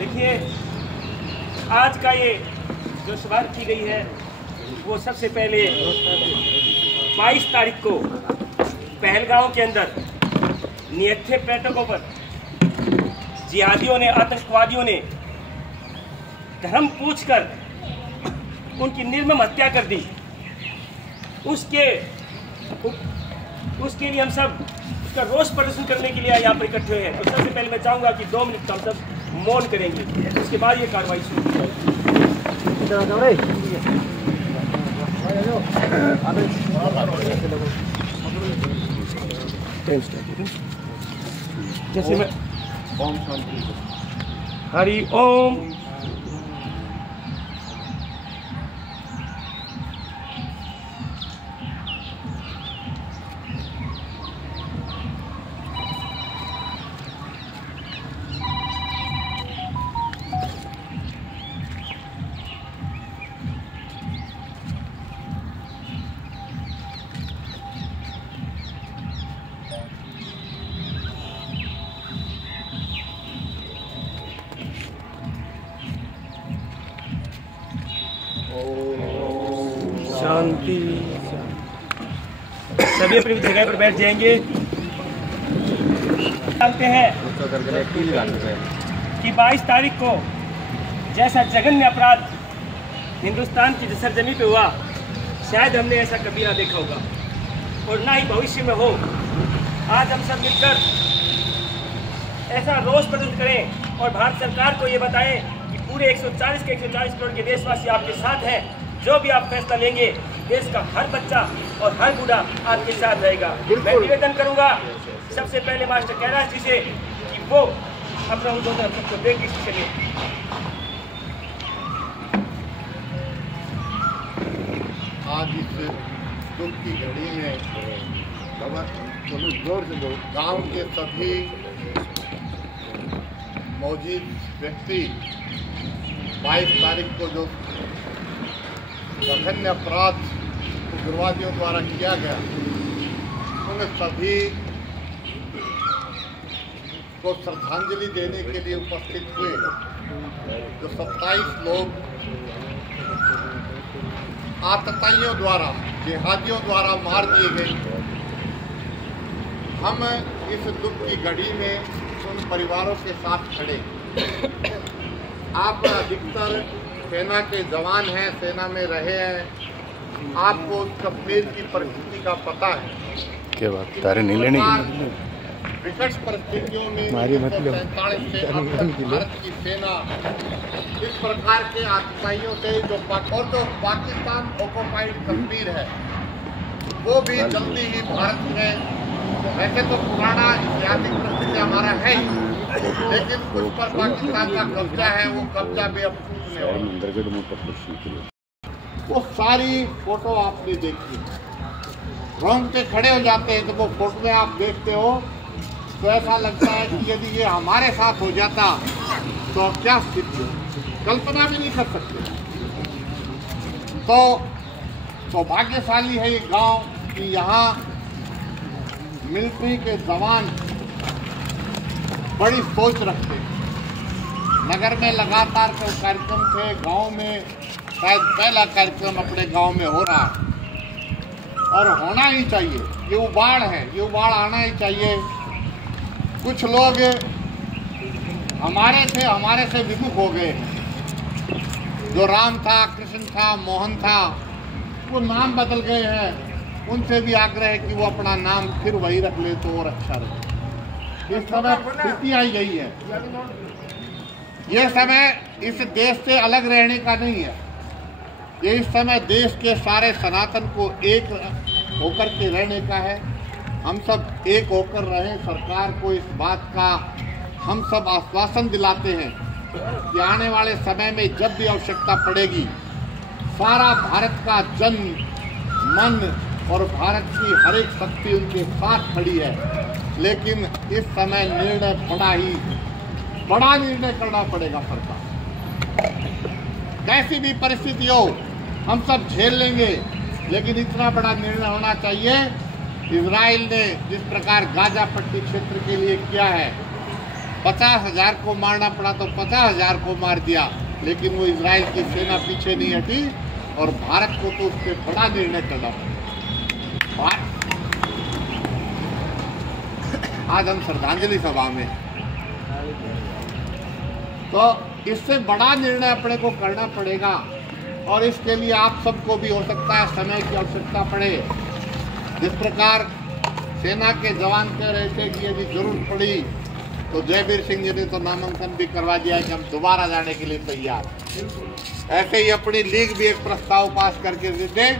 देखिए, आज का ये जो शुरुआत की गई है वो सबसे पहले 22 तारीख को पहलगांव के अंदर निहत्थे पर्यटकों पर जिहादियों ने, आतंकवादियों ने धर्म पूछकर उनकी निर्मम हत्या कर दी। उसके लिए हम सब उसका रोष प्रदर्शन करने के लिए यहाँ पर इकट्ठे हुए हैं। तो सबसे पहले मैं चाहूँगा कि 2 मिनट का हम सब मौन करेंगे, उसके बाद ये कार्रवाई शुरू की जाएगी। जैसे मैं ओम शांति हरि ओम। शांति। सभी अपनी जगह पर बैठ जाएंगे। जानते हैं कि 22 तारीख को जैसा जघन्य अपराध हिंदुस्तान की सरजमी पे हुआ, शायद हमने ऐसा कभी ना देखा होगा और ना ही भविष्य में हो। आज हम सब मिलकर ऐसा रोष प्रदर्शन करें और भारत सरकार को ये बताएं कि पूरे 140 करोड़ के देशवासी आपके साथ हैं। जो भी आप फैसला लेंगे, देश का हर बच्चा और हर बूढ़ा आपके साथ रहेगा। मैं निवेदन करूंगा सबसे पहले मास्टर कैलाश जी से कि वो अपना उद्बोधन सबको देख चले। आज इस दुख की घड़ी में गांव के सभी मौजूद व्यक्ति 22 तारीख को जो जघन्य अपराध उग्रवादियों द्वारा किया गया, उन सभी को श्रद्धांजलि देने के लिए उपस्थित हुए जो 27 लोग आतताइयों द्वारा, जिहादियों द्वारा मार दिए गए। हम इस दुख की घड़ी में उन परिवारों के साथ खड़े। आप अधिकतर सेना के जवान हैं, सेना में रहे हैं, आपको कश्मीर की परिस्थिति का पता है। क्या बात तारे नहीं लेने विकट परिस्थितियों में 1947 से अब तक भारत की सेना इस प्रकार के आतंकियों से जो पाकिस्तान ऑक्युपाइड कश्मीर है, वो भी जल्दी ही भारत में, वैसे तो पुराना ऐतिहासिक परिस्थिति हमारा है ही, लेकिन उस पर पाकिस्तान का कब्जा है, वो कब्जा भी अब वो सारी फोटो आपने देखी, रोंगटे खड़े हो जाते हैं। तो वो फोटो में आप देखते हो तो ऐसा लगता है कि यदि ये हमारे साथ हो जाता तो क्या स्थिति, कल्पना भी नहीं कर सकते। तो सौभाग्यशाली है ये गांव कि यहाँ मिलिट्री के जवान बड़ी सोच रखते हैं। नगर में लगातार कार्यक्रम थे, गांव में शायद पहला कार्यक्रम अपने गांव में हो रहा है और होना ही चाहिए। ये उबाड़ है, ये उबाड़ आना ही चाहिए। कुछ लोग हमारे से विमुख हो गए हैं। जो राम था, कृष्ण था, मोहन था, वो नाम बदल गए हैं। उनसे भी आग्रह है कि वो अपना नाम फिर वही रख ले तो और अच्छा रहे। इस समय स्थिति आई गई है, ये समय इस देश से अलग रहने का नहीं है। ये इस समय देश के सारे सनातन को एक होकर के रहने का है। हम सब एक होकर रहें। सरकार को इस बात का हम सब आश्वासन दिलाते हैं कि आने वाले समय में जब भी आवश्यकता पड़ेगी, सारा भारत का जन मन और भारत की हर एक शक्ति उनके साथ खड़ी है। लेकिन इस समय बड़ा निर्णय करना पड़ेगा। सरकार कैसी भी परिस्थिति हो हम सब झेल लेंगे, लेकिन इतना बड़ा निर्णय होना चाहिए। इजराइल ने जिस प्रकार गाजा पट्टी क्षेत्र के लिए किया है, 50,000 को मारना पड़ा तो 50,000 को मार दिया, लेकिन वो इजराइल की सेना पीछे नहीं हटी और भारत को तो उससे बड़ा निर्णय करना पड़ा। आज हम श्रद्धांजलि सभा में, तो इससे बड़ा निर्णय अपने को करना पड़ेगा और इसके लिए आप सबको भी हो सकता है समय की आवश्यकता पड़े। जिस प्रकार सेना के जवान कह रहे थे कि यदि जरूरत पड़ी तो जयवीर सिंह जी ने तो नामांकन भी करवा दिया कि हम दोबारा जाने के लिए तैयार। ऐसे ही अपनी लीग भी एक प्रस्ताव पास करके देते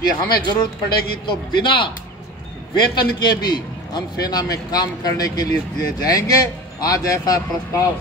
कि हमें जरूरत पड़ेगी तो बिना वेतन के भी हम सेना में काम करने के लिए जाएंगे। आज ऐसा प्रस्ताव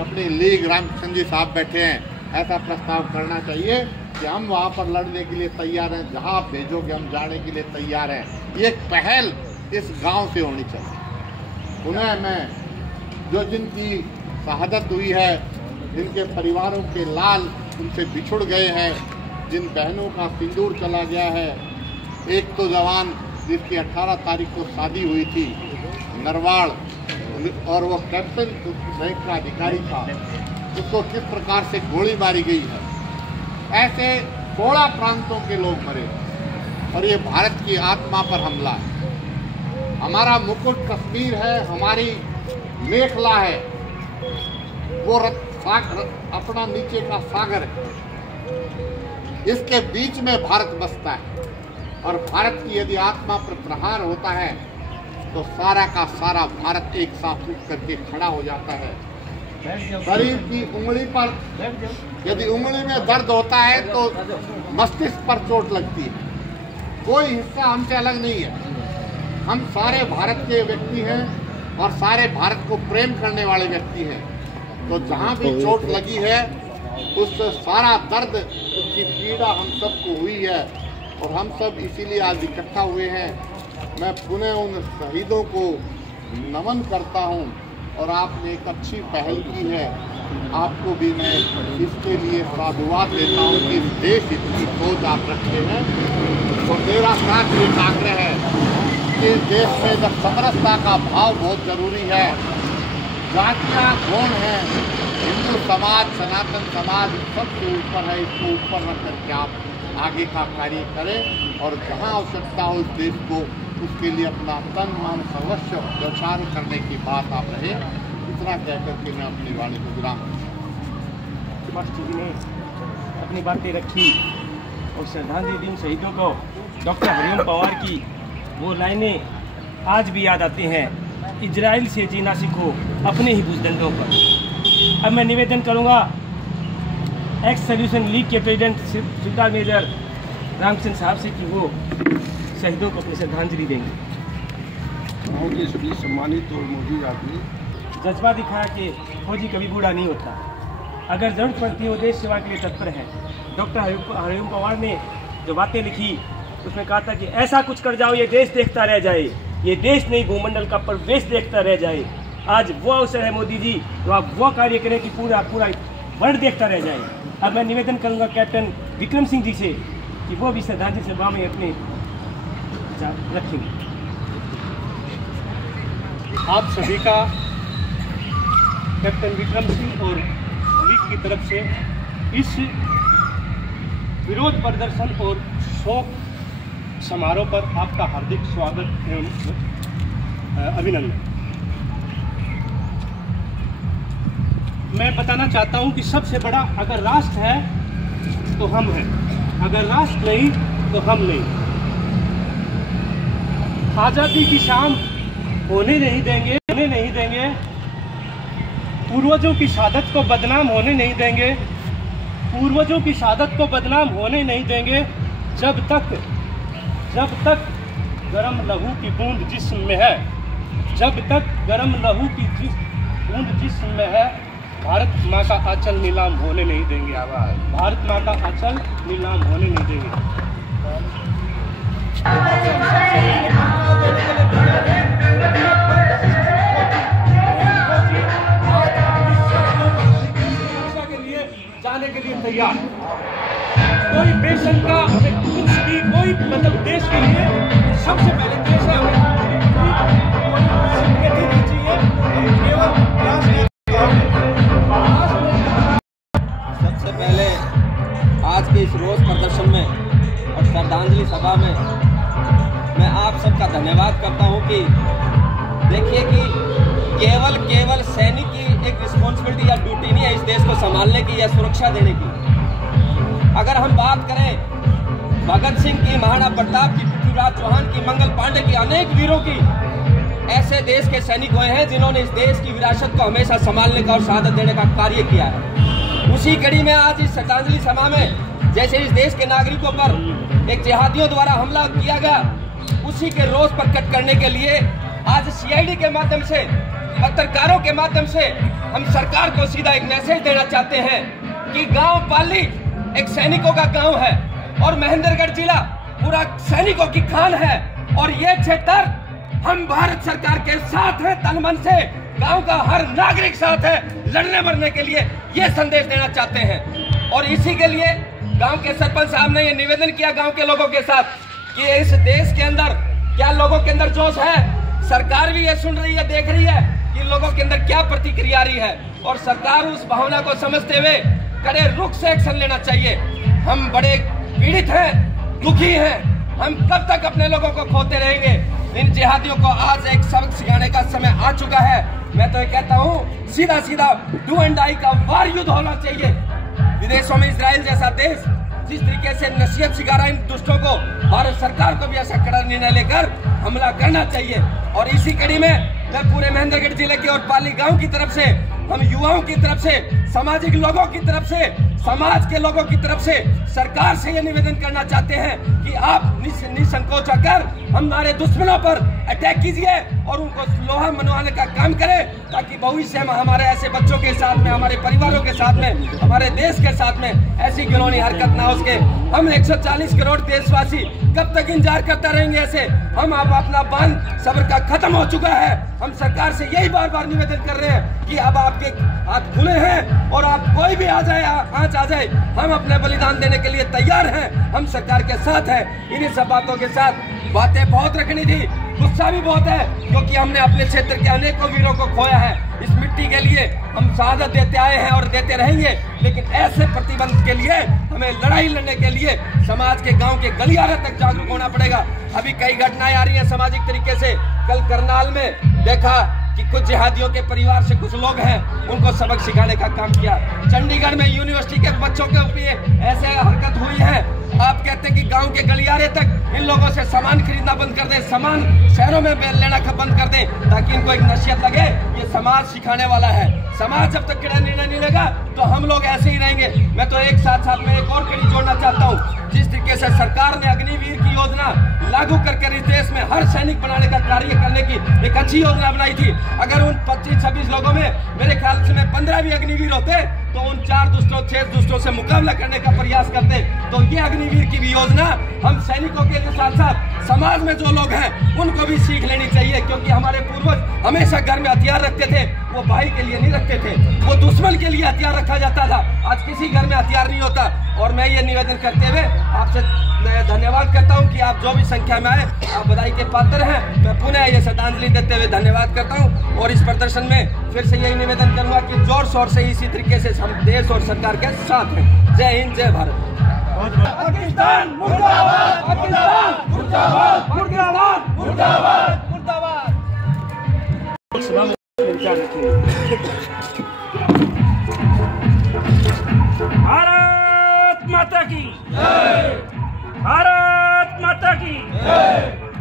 अपनी लीग रामकृष्ण जी साहब बैठे हैं, ऐसा प्रस्ताव करना चाहिए कि हम वहाँ पर लड़ने के लिए तैयार हैं, जहाँ आप भेजोगे हम जाने के लिए तैयार हैं। ये पहल इस गांव से होनी चाहिए। उन्हें मैं जो जिनकी शहादत हुई है, जिनके परिवारों के लाल उनसे बिछुड़ गए हैं, जिन बहनों का सिंदूर चला गया है, एक तो जवान जिसकी 18 तारीख को शादी हुई थी नरवाड़, और वो कैप्टन रैंक का अधिकारी था, उसको किस प्रकार से गोली मारी गई है। ऐसे 16 प्रांतों के लोग मरे और ये भारत की आत्मा पर हमला है। हमारा मुकुट कश्मीर है, हमारी मेखला है, वो अपना नीचे का सागर है, इसके बीच में भारत बसता है और भारत की यदि आत्मा पर प्रहार होता है तो सारा का सारा भारत एक साथ उठ करके खड़ा हो जाता है। शरीर की उंगली पर यदि उंगली में दर्द होता है तो मस्तिष्क पर चोट लगती है। कोई हिस्सा हमसे अलग नहीं है, हम सारे भारत के व्यक्ति हैं और सारे भारत को प्रेम करने वाले व्यक्ति हैं। तो जहाँ भी चोट लगी है उस सारा दर्द, उसकी पीड़ा हम सबको हुई है और हम सब इसीलिए आज इकट्ठा हुए हैं। मैं पुनः उन शहीदों को नमन करता हूं और आपने एक अच्छी पहल की है, आपको भी मैं इसके लिए साधुवाद देता हूं कि देश इतनी सोच आप रखते हैं। तो मेरा साथ एक आग्रह है कि देश में जब समरसता का भाव बहुत जरूरी है, जातियाँ कौन हैं, हिंदू समाज सनातन समाज सबसे ऊपर है, इसको ऊपर रख करके आप आगे का कार्य करें और जहाँ आवश्यकता हो इस देश को उसके लिए अपना तन मन सर्वस्व प्रचार करने की बात आप रहे। इतना कहकर के मैं अपनी वाणी को विराम मास्टर जी ने अपनी बातें रखी और श्रद्धांजलि दी शहीदों को। डॉक्टर हरिओम पवार की वो लाइनें आज भी याद आती हैं, इजराइल से जीना सीखो अपने ही भूखंडों पर। अब मैं निवेदन करूंगा एक्स सोल्यूशन लीग के प्रेसिडेंट सुल्तान मेजर रामचंद्र साहब से कि वो शहीदों को अपनी श्रद्धांजलि देंगे। गाँव के सभी सम्मानित और मौजूद आदमी जज्बा दिखाया कि फौजी कभी बूढ़ा नहीं होता, अगर जरूरत पड़ती है वो देश सेवा के लिए तत्पर है। डॉक्टर हरिओम पवार ने जो बातें लिखी उसमें कहा था कि ऐसा कुछ कर जाओ ये देश देखता रह जाए, ये देश नहीं भूमंडल का प्रवेश देखता रह जाए। आज वो अवसर है मोदी जी, तो आप वो कार्य करें कि पूरा वर्ल्ड देखता रह जाए। अब मैं निवेदन करूंगा कैप्टन विक्रम सिंह जी से कि वो भी श्रद्धांजलि सभा में अपने रखेंगे। आप सभी का कैप्टन विक्रम सिंह और लीग की तरफ से इस विरोध प्रदर्शन और शोक समारोह पर आपका हार्दिक स्वागत एवं अभिनंदन। मैं बताना चाहता हूं कि सबसे बड़ा अगर राष्ट्र है तो हम हैं, अगर राष्ट्र नहीं तो हम नहीं। आज़ादी की शाम होने नहीं देंगे, पूर्वजों की शहादत को बदनाम होने नहीं देंगे, पूर्वजों की शहादत को बदनाम होने नहीं देंगे जब तक गर्म लहू की बूंद जिस्म में है, जब तक गर्म लहू की बूंद जिस्म में है। भारत माँ का आंचल नीलाम होने नहीं देंगे, भारत माँ का आंचल नीलाम होने नहीं देंगे। के लिए जाने के लिए तैयार, कोई बेशंका हमें कुछ भी, कोई मतलब देश के लिए सबसे पहले देश है, हमें चाहिए केवल सभा में मैं आप सबका धन्यवाद करता हूं कि देखिए कि केवल सैनिक की एक रिस्पॉन्सिबिलिटी या ड्यूटी नहीं है इस देश को संभालने की या सुरक्षा देने की। अगर हम बात करें भगत सिंह की, महाराणा प्रताप की, पृथ्वीराज चौहान की, मंगल पांडे की, अनेक वीरों की, ऐसे देश के सैनिक हुए हैं जिन्होंने इस देश की विरासत को हमेशा संभालने का और शहादत देने का कार्य किया है। उसी कड़ी में आज इस श्रद्धांजलि सभा में जैसे इस देश के नागरिकों पर एक जिहादियों द्वारा हमला किया गया, उसी के रोष प्रकट करने के लिए आज सीआईडी के माध्यम से, पत्रकारों के माध्यम से हम सरकार को सीधा एक मैसेज देना चाहते हैं कि गांव पाली एक सैनिकों का गांव है और महेंद्रगढ़ जिला पूरा सैनिकों की खान है और ये क्षेत्र हम भारत सरकार के साथ हैं, तन मन से गांव का हर नागरिक साथ है लड़ने मरने के लिए, ये संदेश देना चाहते हैं। और इसी के लिए गांव के सरपंच साहब ने ये निवेदन किया गांव के लोगों के साथ कि इस देश के अंदर क्या लोगों के अंदर जोश है, सरकार भी ये सुन रही है, देख रही है कि लोगों के अंदर क्या प्रतिक्रिया आ रही है और सरकार उस भावना को समझते हुए कड़े रुख से एक्शन लेना चाहिए। हम बड़े पीड़ित हैं, दुखी हैं, हम कब तक अपने लोगों को खोते रहेंगे। इन जिहादियों को आज एक सबक सिखाने का समय आ चुका है। मैं तो ये कहता हूँ सीधा सीधा डू एंड डाई का वार युद्ध होना चाहिए। विदेशों में इजराइल जैसा देश जिस तरीके से नसीहत सिखा रहा है इन दुष्टों को, भारत सरकार को भी ऐसा कड़ा निर्णय लेकर हमला करना चाहिए। और इसी कड़ी में मैं पूरे महेंद्रगढ़ जिले के और पाली गांव की तरफ से, हम युवाओं की तरफ से, सामाजिक लोगों की तरफ से, समाज के लोगों की तरफ से सरकार से ये निवेदन करना चाहते हैं कि आप निसंकोच होकर हमारे दुश्मनों पर अटैक कीजिए और उनको लोहा मनवाने का काम करें ताकि भविष्य में हमारे ऐसे बच्चों के साथ में, हमारे परिवारों के साथ में, हमारे देश के साथ में ऐसी घिनौनी हरकत ना हो सके। हम 140 करोड़ देशवासी कब तक इंतजार करते रहेंगे ऐसे? हम अब अपना बांध सब्र का खत्म हो चुका है। हम सरकार से यही बार बार निवेदन कर रहे हैं कि अब आपके हाथ खुले हैं और आप कोई भी आ जाए, आंच आ जाए, हम अपने बलिदान देने के लिए तैयार हैं। हम सरकार के साथ हैं। इन्हीं सब बातों के साथ बातें बहुत रखनी थी, गुस्सा भी बहुत है क्योंकि हमने अपने क्षेत्र के अनेकों वीरों को खोया है। इस मिट्टी के लिए हम शहादत देते आए हैं और देते रहेंगे, लेकिन ऐसे प्रतिबंध के लिए हमें लड़ाई लड़ने के लिए समाज के गांव के गलियारे तक जागरूक होना पड़ेगा। अभी कई घटनाएं आ रही हैं सामाजिक तरीके से। कल करनाल में देखा कि कुछ जिहादियों के परिवार से कुछ लोग हैं, उनको सबक सिखाने का काम किया। चंडीगढ़ में यूनिवर्सिटी के बच्चों के ऊपर ऐसे हरकत हुई है। आप कहते हैं कि गांव के गलियारे तक इन लोगों से सामान खरीदना बंद कर दें, सामान शहरों में लेना बंद कर दें ताकि इनको एक नसीहत लगे ये समाज सिखाने वाला है। समाज जब तक कड़ा निर्णय नहीं लेगा तो हम लोग ऐसे ही रहेंगे। मैं तो एक साथ में एक और कड़ी जोड़ना चाहता हूँ। जिस तरीके से सरकार ने अग्निवीर की योजना लागू करके इस देश में हर सैनिक बनाने का कार्य करने की एक अच्छी योजना बनाई थी, अगर उन 25-26 लोगों में मेरे ख्याल से 15 भी अग्निवीर होते तो उन 4 दुष्टों 6 दुष्टों से मुकाबला करने का प्रयास करते। तो ये अग्निवीर की भी योजना हम सैनिकों के साथ साथ समाज में जो लोग हैं उनको भी सीख लेनी चाहिए, क्योंकि हमारे पूर्वज हमेशा घर में हथियार रखते थे। वो भाई के लिए नहीं रखते थे, वो दुश्मन के लिए हथियार रखा जाता था। आज किसी घर में हथियार नहीं होता। और मैं ये निवेदन करते हुए आपसे धन्यवाद करता हूं कि आप जो भी संख्या में आए, आप बधाई के पात्र हैं। मैं पुनः ये श्रद्धांजलि देते हुए धन्यवाद करता हूं और इस प्रदर्शन में फिर से यही निवेदन करूंगा कि जोर शोर से इसी तरीके से हम देश और सरकार के साथ हैं। जय हिंद, जय भारत। पाकिस्तान मुर्दाबाद, पाकिस्तान मुर्दाबाद, मुर्दाबाद, मुर्दाबाद, मुर्दाबाद। भारत माता की जय, भारत माता की जय,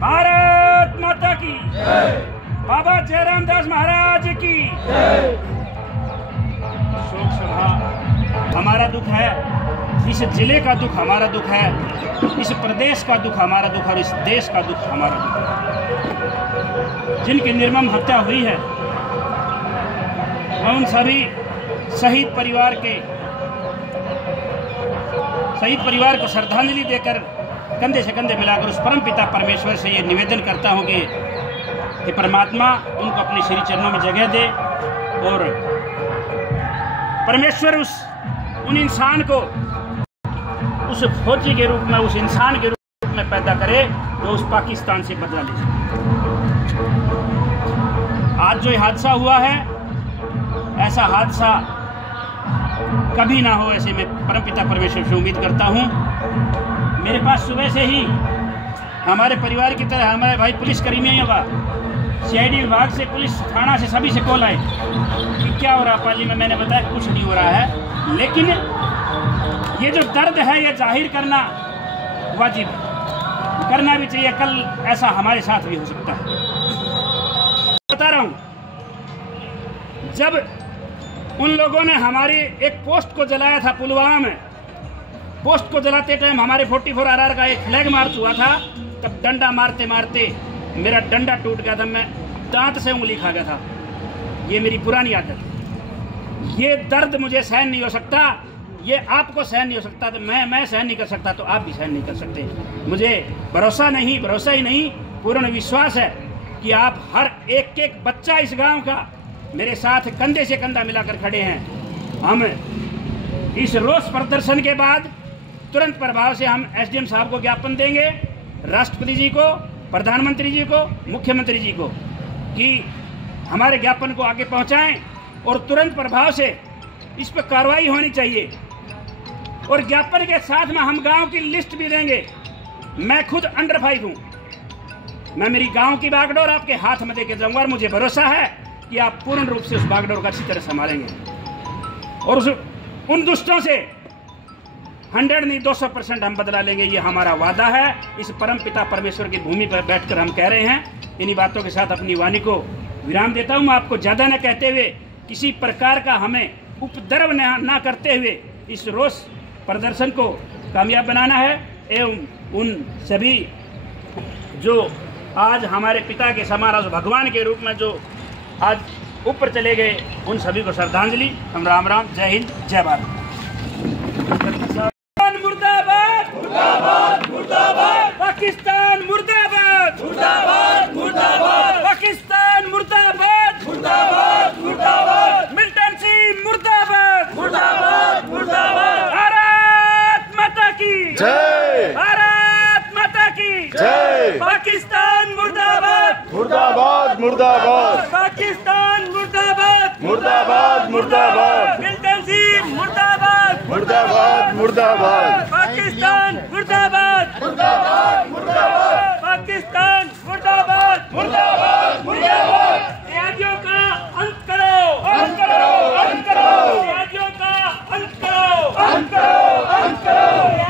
भारत माता की जय, बाबा जयराम दास महाराज की जय। शोक सभा हमारा दुख है, इस जिले का दुख हमारा दुख है, इस प्रदेश का दुख हमारा दुख और इस देश का दुख हमारा दुख है। जिनकी निर्मम हत्या हुई है, मैं उन सभी शहीद परिवार को श्रद्धांजलि देकर कंधे से कंधे मिलाकर उस परम पिता परमेश्वर से ये निवेदन करता हूँ कि परमात्मा उनको अपने श्री चरणों में जगह दे और परमेश्वर उन इंसान को उस फौजी के रूप में, उस इंसान के रूप में पैदा करे जो उस पाकिस्तान से बदला ले सके। आज जो हादसा हुआ है, ऐसा हादसा कभी ना हो, ऐसे मैं परमपिता परमेश्वर से उम्मीद करता हूँ। मेरे पास सुबह से ही हमारे परिवार की तरह हमारे भाई पुलिस कर्मियों का CID विभाग से, पुलिस थाना से, सभी से कॉल आए कि क्या हो रहा पाली में। मैंने बताया कुछ नहीं हो रहा है, लेकिन ये जो दर्द है ये जाहिर करना वाजिब है, करना भी चाहिए। कल ऐसा हमारे साथ भी हो सकता है। बता रहा हूँ, जब उन लोगों ने हमारी एक पोस्ट को जलाया था पुलवामा में, पोस्ट को जलाते टाइम हमारे 44 RR का एक फ्लैग मार्च हुआ था, तब डंडा मारते मारते मेरा डंडा टूट गया था, मैं दांत से उंगली खा गया था। ये मेरी पुरानी आदत है। ये दर्द मुझे सहन नहीं हो सकता, ये आपको सहन नहीं हो सकता, तो मैं सहन नहीं कर सकता तो आप भी सहन नहीं कर सकते। मुझे भरोसा ही नहीं, पूर्ण विश्वास है कि आप हर एक बच्चा इस गांव का मेरे साथ कंधे से कंधा मिलाकर खड़े हैं। हम इस रोष प्रदर्शन के बाद तुरंत प्रभाव से हम SDM साहब को ज्ञापन देंगे, राष्ट्रपति जी को, प्रधानमंत्री जी को, मुख्यमंत्री जी को, कि हमारे ज्ञापन को आगे पहुंचाएं और तुरंत प्रभाव से इस पर कार्रवाई होनी चाहिए। और ज्ञापन के साथ में हम गांव की लिस्ट भी देंगे। मैं खुद अंडर 5 हूं, मैं मेरी गांव की बागडोर आपके हाथ में देके जाऊंगा और मुझे भरोसा है कि आप पूर्ण रूप से उस बागडोर का अच्छी तरह संभालेंगे और उन दुष्टों से 100 नहीं 200% हम बदला लेंगे। ये हमारा वादा है। इस परम पिता परमेश्वर की भूमि पर बैठकर हम कह रहे हैं। इन्हीं बातों के साथ अपनी वाणी को विराम देता हूँ। मैं आपको ज्यादा न कहते हुए, किसी प्रकार का हमें उपद्रव न करते हुए इस रोष प्रदर्शन को कामयाब बनाना है एवं उन सभी जो आज हमारे पिता के समान भगवान के रूप में जो आज ऊपर चले गए, उन सभी को श्रद्धांजलि। हम राम राम, जय हिंद, जय भारत। मुर्दाबाद मुर्दाबाद मुर्दाबाद, पाकिस्तान मुर्दाबाद मुर्दाबाद मुर्दाबाद, पाकिस्तान मुर्दाबाद मुर्दाबाद मुर्दाबाद, मिलिटेंसी मुर्दाबाद मुर्दाबाद मुर्दाबाद। भारत माता की जय, भारत माता की जय। पाकिस्तान मुर्दाबाद मुर्दाबाद मुर्दाबाद, पाकिस्तान मुर्दाबाद मुर्दाबाद मुर्दाबाद, मिलिटेंसी मुर्दाबाद मुर्दाबाद मुर्दाबाद।